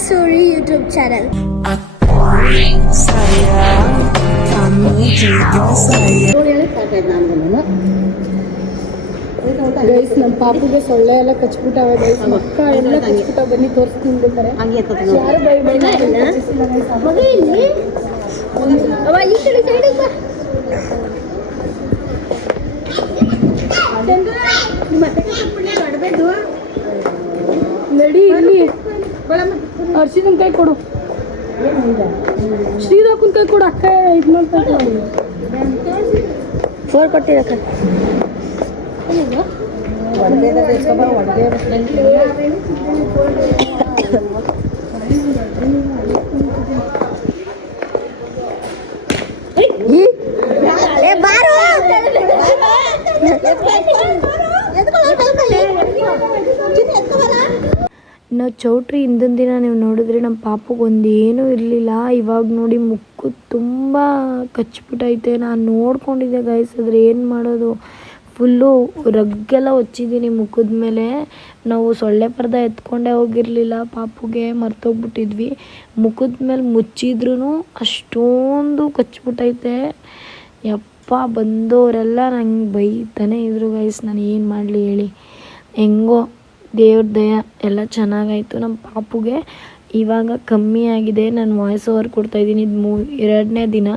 Story YouTube channel. Guys ನಮ್ಮ ಪಾಪುಗೆ ಸೊಳ್ಳೆ ಎಲ್ಲ ಕಚ್ಬಿಟ್ಟಾವೆ ಗೈಸ್ ಮಕ್ಕ ಎಲ್ಲ ಕಚ್ಬಿಟ್ಟಾವ ಬನ್ನಿ ತೋರಿಸ್ತೀನಿ ಬೇಕಾರೆ ಯಾರು ಬೈ ಬೈ ನಡಿ ಇಲ್ಲಿ ಹರ್ಷಿದನ್ ಕೈ ಕೊಡು ಶ್ರೀರಾಕನ್ ಕೈ ಕೊಡು ಅಕ್ಕ ಇದು ಮಾಡ್ತಾ ಫೋರ್ ಕೊಟ್ಟಿರಕ್ಕ ನಾವು ಚೌಟ್ರಿ ಹಿಂದಿನ ದಿನ ನೀವು ನೋಡಿದ್ರೆ ನಮ್ಮ ಪಾಪಗೆ ಒಂದೇನೂ ಇರಲಿಲ್ಲ. ಇವಾಗ ನೋಡಿ ಮುಕ್ಕು ತುಂಬ ಕಚ್ಬಿಟ್ಟೈತೆ. ನಾನು ನೋಡ್ಕೊಂಡಿದ್ದೆ ಗೈಸ್, ಆದ್ರೆ ಏನು ಮಾಡೋದು, ಫುಲ್ಲು ರಗ್ಗೆಲ್ಲ ಹೊಚ್ಚಿದ್ದೀನಿ ಮುಖದ ಮೇಲೆ. ನಾವು ಸೊಳ್ಳೆ ಪರ್ದ ಎತ್ಕೊಂಡೇ ಹೋಗಿರಲಿಲ್ಲ, ಪಾಪುಗೆ ಮರ್ತೋಗ್ಬಿಟ್ಟಿದ್ವಿ. ಮುಖದ ಮೇಲೆ ಮುಚ್ಚಿದ್ರೂ ಅಷ್ಟೊಂದು ಕಚ್ಬಿಟ್ಟೈತೆ. ಯಪ್ಪ ಬಂದವರೆಲ್ಲ ನಂಗೆ ಬೈತಾನೆ ಇದ್ರು ಗೈಸ್. ನಾನು ಏನು ಮಾಡಲಿ ಹೇಳಿ. ಹೆಂಗೋ ದೇವ್ರ ದಯ ಎಲ್ಲ ಚೆನ್ನಾಗಾಯಿತು. ನಮ್ಮ ಪಾಪುಗೆ ಇವಾಗ ಕಮ್ಮಿ ಆಗಿದೆ. ನಾನು ವಾಯ್ಸ್ ಓವರ್ ಕೊಡ್ತಾಯಿದ್ದೀನಿ. ಇದು 2ನೇ ದಿನ.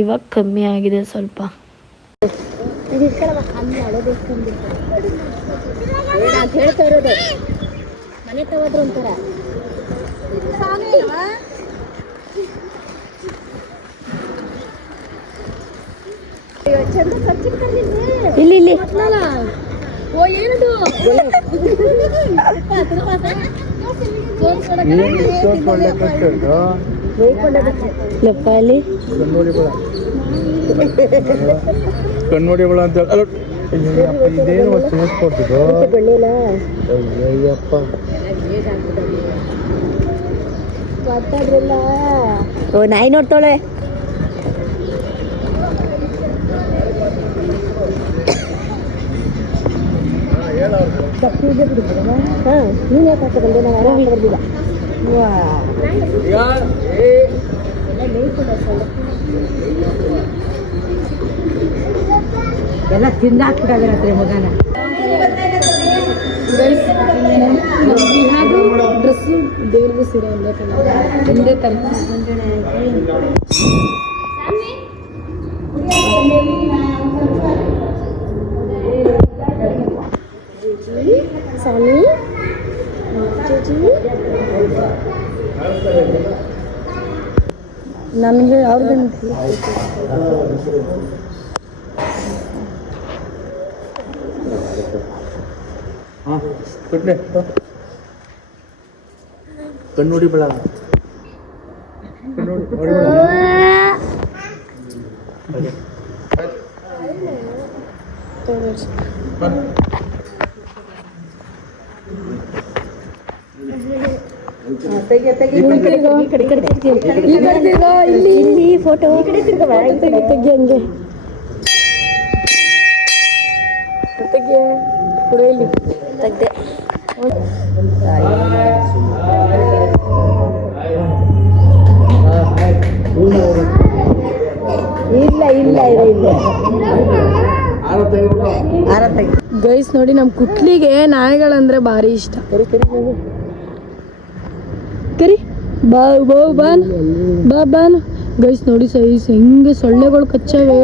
ಇವಾಗ ಕಮ್ಮಿ ಆಗಿದೆ ಸ್ವಲ್ಪ. ಹೇಳ್ತಾ ಇರೋದು ಮನೆ ತಗೋದ್ರು ಒಂಥರ ಇಲ್ಲಿ ಇಲ್ಲಿ ಓ ಏನದು ಲೆಪ್ಪಲ್ಲಿ ಕಣ್ಣೋಡಿ ಬಳ ಅಂತ ಇದೇನು ಸೇರಿಸ್ಕೊಡ್ತಿದ್ದು ಅಯ್ಯಪ್ಪ ಓ ನಾಯಿ ನೋಡ್ತಾಳೆ. ನೀನು ಯಾಕೆ ಹಾಕಿ ಬಂದೆ? ನಾವು ಆರಾಮ ಬರ್ದಿಲ್ಲ. ಎಲ್ಲ ತಿಂದಾಕ್ಬಿಟ್ಟಾದ್ರೆ ರಾತ್ರಿ ಮಗನ. ಡ್ರೆಸ್ಸು ದೇವ್ರಿಗೂ ಸೀರೆ ಒಂದೇ ಥರ. ಸಾಮಿ ನನಗೆ ಅವ್ರಿಗೆ ಕಣ್ಣೋಡಿ ಬಳ ಇಲ್ಲಿ ಫೋಟೋ ತೆಗಿ ಹಂಗೆ ತೆಗಿ ಇಲ್ಲಿ ತೆಗ್ದೆ. ಇಲ್ಲ ಗೈಸ್ ನೋಡಿ, ನಮ್ಮ ಕುಟ್ಲಿಗೆ ನಾಯಿಗಳಂದ್ರೆ ಭಾರಿ ಇಷ್ಟ. ಕರಿ ಬಾ ಬಾ ಬಾನ್ ಬಾ ಬಾನ್. ಗೈಸ್ ನೋಡಿ ಸೈಸ್ ಹೆಂಗೆ ಸೊಳ್ಳೆಗಳು ಕಚ್ಚವೆ.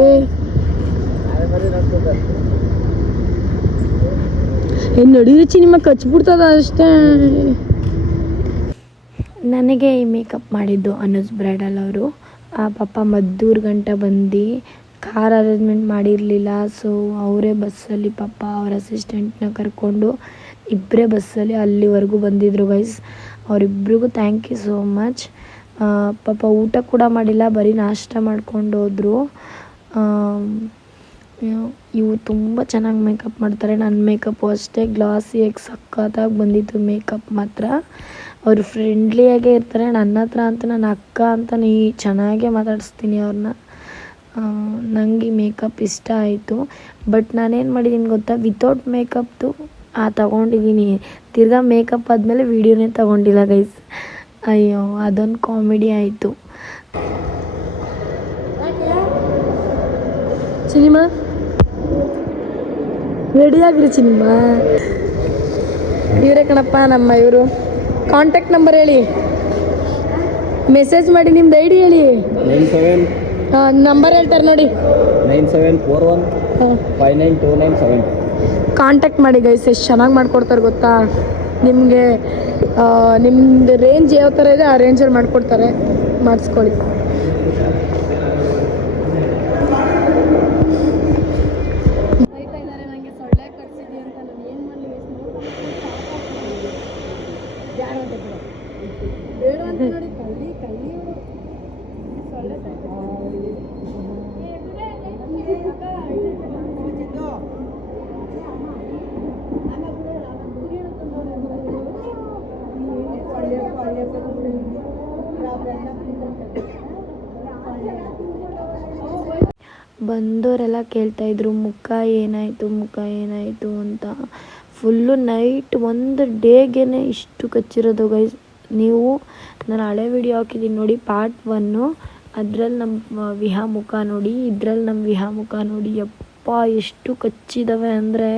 ಏನು ನಡಿರುಚಿ ನಿಮ್ಮ ಕಚ್ಬಿಡ್ತದ ಅಷ್ಟೇ. ನನಗೆ ಈ ಮೇಕಪ್ ಮಾಡಿದ್ದು ಅನುಜ್ ಬ್ರೈಡಲ್ ಅವರು. ಪಾಪ ಮದ್ದೂರು ಗಂಟ ಬಂದು ಕಾರ್ ಅರೇಂಜ್ಮೆಂಟ್ ಮಾಡಿರಲಿಲ್ಲ. ಸೊ ಅವರೇ ಬಸ್ಸಲ್ಲಿ ಪಾಪ ಅವ್ರ ಅಸಿಸ್ಟೆಂಟ್ನ ಕರ್ಕೊಂಡು ಇಬ್ಬರೇ ಬಸ್ಸಲ್ಲಿ ಅಲ್ಲಿವರೆಗೂ ಬಂದಿದ್ರು ಗೈಸ್. ಅವರಿಬ್ರಿಗೂ ಥ್ಯಾಂಕ್ ಯು ಸೋ ಮಚ್. ಪಾಪ ಊಟ ಕೂಡ ಮಾಡಿಲ್ಲ, ಬರೀ ನಾಷ್ಟ ಮಾಡ್ಕೊಂಡು ಹೋದರು. ಇವು ತುಂಬ ಚೆನ್ನಾಗಿ ಮೇಕಪ್ ಮಾಡ್ತಾರೆ. ನನ್ನ ಮೇಕಪ್ಪು ಅಷ್ಟೇ ಗ್ಲಾಸಿಯಾಗಿ ಸಖತ್ತಾಗಿ ಬಂದಿತ್ತು ಮೇಕಪ್ ಮಾತ್ರ. ಅವರು ಫ್ರೆಂಡ್ಲಿಯಾಗೇ ಇರ್ತಾರೆ. ನನ್ನ ಹತ್ರ ಅಂತೂ ನನ್ನ ಅಕ್ಕ ಅಂತ ಚೆನ್ನಾಗೇ ಮಾತಾಡಿಸ್ತೀನಿ ಅವ್ರನ್ನ. ನಂಗೆ ಈ ಮೇಕಪ್ ಇಷ್ಟ ಆಯಿತು. ಬಟ್ ನಾನೇನು ಮಾಡಿದ್ದೀನಿ ಗೊತ್ತಾ, ವಿತೌಟ್ ಮೇಕಪ್ದು ತಗೊಂಡಿದ್ದೀನಿ. ತಿರ್ಗಾ ಮೇಕಪ್ ಆದಮೇಲೆ ವೀಡಿಯೋನೇ ತಗೊಂಡಿಲ್ಲ ಗೈಸ್. ಅಯ್ಯೋ ಅದೊಂದು ಕಾಮಿಡಿ ಆಯಿತು. ಸಿನಿಮಾ ರೆಡಿಯಾಗ್ರಿ ಸಿನಿಮಾ. ಇವರೇ ಕಣಪ್ಪ ನಮ್ಮ ಇವರು. ಕಾಂಟ್ಯಾಕ್ಟ್ ನಂಬರ್ ಹೇಳಿ, ಮೆಸೇಜ್ ಮಾಡಿ, ನಿಮ್ದು ಐ ಡಿ ಹೇಳಿ. 97 ನಂಬರ್ ಹೇಳ್ತಾರೆ ನೋಡಿ, 9741592970. ಕಾಂಟ್ಯಾಕ್ಟ್ ಮಾಡಿ ಗೈಸ್. ಎಷ್ಟು ಚೆನ್ನಾಗಿ ಮಾಡಿಕೊಡ್ತಾರೆ ಗೊತ್ತಾ ನಿಮಗೆ. ನಿಮ್ಮದು ರೇಂಜ್ ಯಾವ ಥರ ಇದೆ ಆ ರೇಂಜಲ್ಲಿ ಮಾಡಿಕೊಡ್ತಾರೆ, ಮಾಡಿಸ್ಕೊಳ್ಳಿ. ಬಂದವರೆಲ್ಲ ಕೇಳ್ತಾಯಿದ್ರು ಮುಖ ಏನಾಯಿತು ಅಂತ. ಫುಲ್ಲು ನೈಟ್ ಒಂದು ಡೇಗೆ ಇಷ್ಟು ಕಚ್ಚಿರೋದು ಗೈಸ್. ನೀವು ನಾನು ಹಳೆ ವಿಡಿಯೋ ಹಾಕಿದ್ದೀನಿ ನೋಡಿ, ಪಾರ್ಟ್ 1. ಅದರಲ್ಲಿ ನಮ್ಮ ವಿಹಾ ಮುಖ ನೋಡಿ, ಇದರಲ್ಲಿ ನಮ್ಮ ವಿಹಾ ಮುಖ ನೋಡಿ. ಯಪ್ಪ ಎಷ್ಟು ಕಚ್ಚಿದ್ದಾವೆ ಅಂದರೆ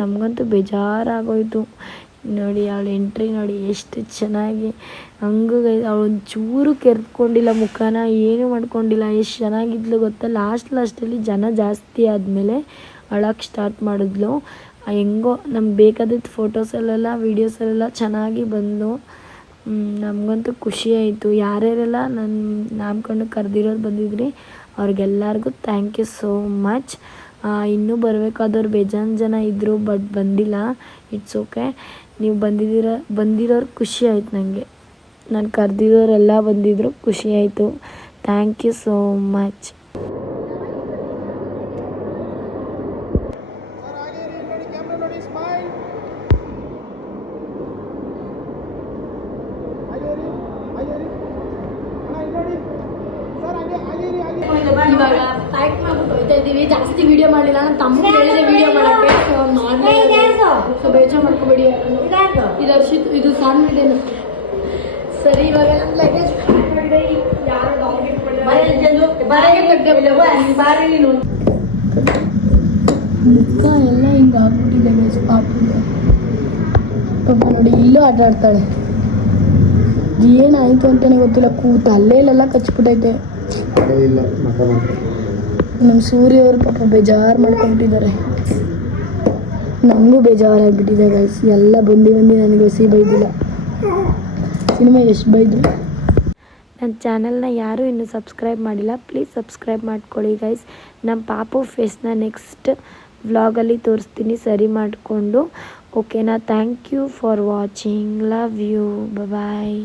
ನಮಗಂತೂ ಬೇಜಾರಾಗೋಯ್ತು ನೋಡಿ. ಅವಳ ಎಂಟ್ರಿ ನೋಡಿ ಎಷ್ಟು ಚೆನ್ನಾಗಿ, ಹಂಗೂ ಅವಳೊಂದು ಚೂರು ಕೆರ್ಕೊಂಡಿಲ್ಲ ಮುಖನ, ಏನೂ ಮಾಡ್ಕೊಂಡಿಲ್ಲ. ಎಷ್ಟು ಚೆನ್ನಾಗಿದ್ಲು ಗೊತ್ತಾ. ಲಾಸ್ಟಲ್ಲಿ ಜನ ಜಾಸ್ತಿ ಆದಮೇಲೆ ಅಳಕ್ಕೆ ಸ್ಟಾರ್ಟ್ ಮಾಡಿದ್ಲು. ಹೆಂಗೋ ನಮ್ಗೆ ಬೇಕಾದದ್ದು ಫೋಟೋಸಲ್ಲೆಲ್ಲ ವೀಡಿಯೋಸಲ್ಲೆಲ್ಲ ಚೆನ್ನಾಗಿ ಬಂದು ನಮಗಂತೂ ಖುಷಿ ಆಯಿತು. ಯಾರ್ಯಾರೆಲ್ಲ ನನ್ನ ನಾಮಕರಣ ಕರೆದಿರೋರು ಬಂದಿದ್ರಿ ಅವ್ರಿಗೆಲ್ಲರಿಗೂ ಥ್ಯಾಂಕ್ ಯು ಸೋ ಮಚ್. ಇನ್ನೂ ಬರಬೇಕಾದವ್ರು ಬೇಜಾನ್ ಜನ ಇದ್ದರು, ಬಟ್ ಬಂದಿಲ್ಲ. It's okay. ನೀವು ಬಂದಿರೋರು ಖುಷಿ ಆಯ್ತು ನನಗೆ. ನಾನು ಕರೆದಿರೋರೆಲ್ಲ ಬಂದಿದ್ದರು, ಖುಷಿ ಆಯಿತು. Thank you so much. ಇವಾಗ ಪ್ಯಾಕ್ ಮಾಡ್ಬಿಟ್ಟು ಹೋಗ್ತಾ ಇದ್ದೀವಿ. ಜಾಸ್ತಿ ವಿಡಿಯೋ ಮಾಡಲಿಲ್ಲ, ನನ್ನ ತಮ್ಮ ಹೇಳಿದೆ ವಿಡಿಯೋ ಮಾಡೋಕ್ಕೆ. ಸೊ ಬೇಜಾರು ಮಾಡ್ಕೋಬೇಡಿ. ಇದು ಹರ್ಷಿತ್, ಇದು ಸಾನ್ವಿದೇನು. ಸರಿ, ಇವಾಗ ನಮ್ಮ ಲಗೇಜ್ ಮುಖ ಎಲ್ಲ ಹಿಂಗೆ ಆಗ್ಬಿಟ್ಟಿದೆ ಗೈಸ್. ಪಾಪ ನೋಡಿ, ಇಲ್ಲೂ ಆಟ ಆಡ್ತಾಳೆ. ಏನಾಯಿತು ಅಂತಲೇ ಗೊತ್ತಿಲ್ಲ, ಅಲ್ಲೆಲ್ಲ ಕಚ್ಬಿಟ್ಟೈತೆ. ನಮ್ಮ ಸೂರ್ಯ ಅವರು ಪಾಪ ಬೇಜಾರು ಮಾಡ್ಕೊಂಬಿಟ್ಟಿದ್ದಾರೆ. ನನಗೂ ಬೇಜಾರಾಗ್ಬಿಟ್ಟಿದೆ ಗೈಸ್. ಎಲ್ಲ ಬಂದು ನನಗೆ ಹೊಸಿ ಬೈದಿಲ್ಲ. ಸಿನಿಮಾ ಎಷ್ಟು ಬೈದ್ರು. ನನ್ನ ಚಾನಲ್ನ ಯಾರೂ ಇನ್ನೂ ಸಬ್ಸ್ಕ್ರೈಬ್ ಮಾಡಿಲ್ಲ, ಪ್ಲೀಸ್ ಸಬ್ಸ್ಕ್ರೈಬ್ ಮಾಡ್ಕೊಳ್ಳಿ ಗೈಸ್. ನಮ್ಮ ಪಾಪು ಫೇಸ್ನ ನೆಕ್ಸ್ಟ್ ವ್ಲಾಗಲ್ಲಿ ತೋರಿಸ್ತೀನಿ ಸರಿ ಮಾಡಿಕೊಂಡು. ಓಕೆನಾ? Thank you for watching. Love you. Bye.